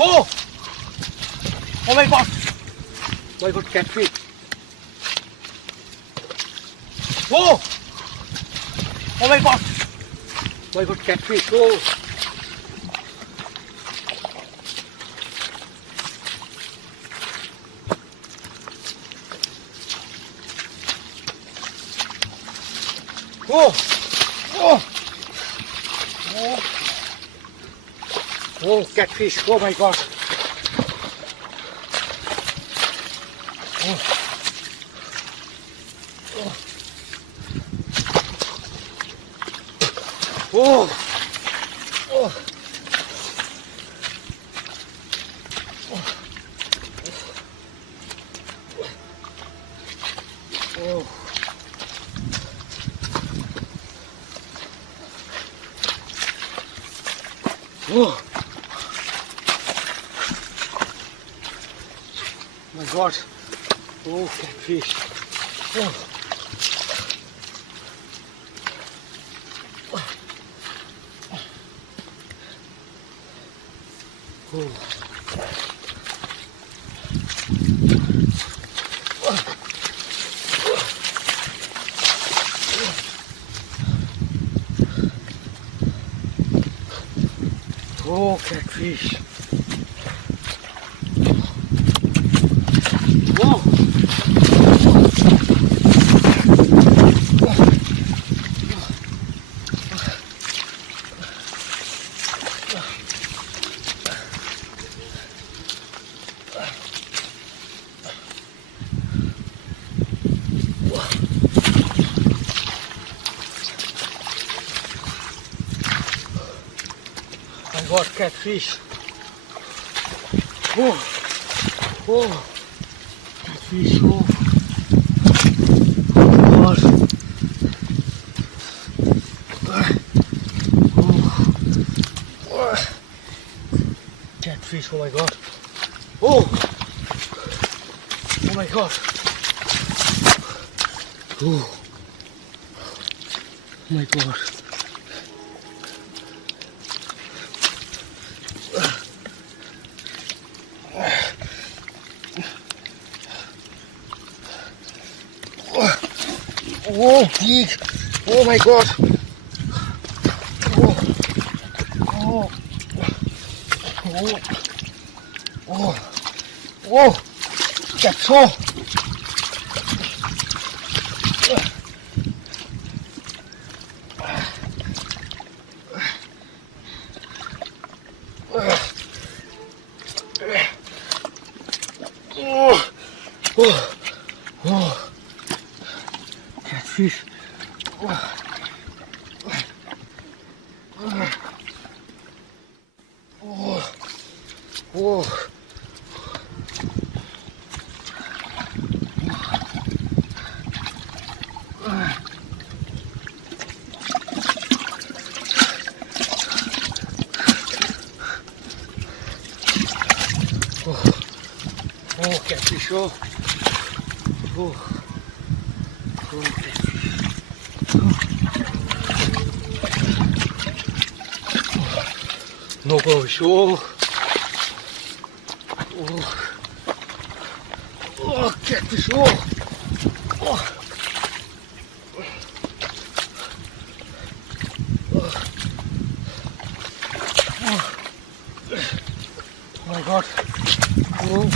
Oh! Oh my god! My god, catfish! Oh! Oh my god! My god, catfish! Oh! Oh! Oh! Oh! Oh, catfish! Oh my god! Oh! Oh! Oh! Oh! Oh! My god! Oh, catfish! Oh! Oh! Oh, catfish! Whoa! I got catfish. Oh, oh, catfish. Oh, God. Oh, catfish. Oh my God. Oh, oh my God. Oh, my God. Oh, big! Oh my God! Oh, oh, oh, oh, oh! That's so! Oh, oh, oh! Catfish! Oh, oh, oh. Oh, catfish, oh, oh, oh, catfish, no gosh, oh, oh, oh, catfish, oh, oh, oh my God, oh.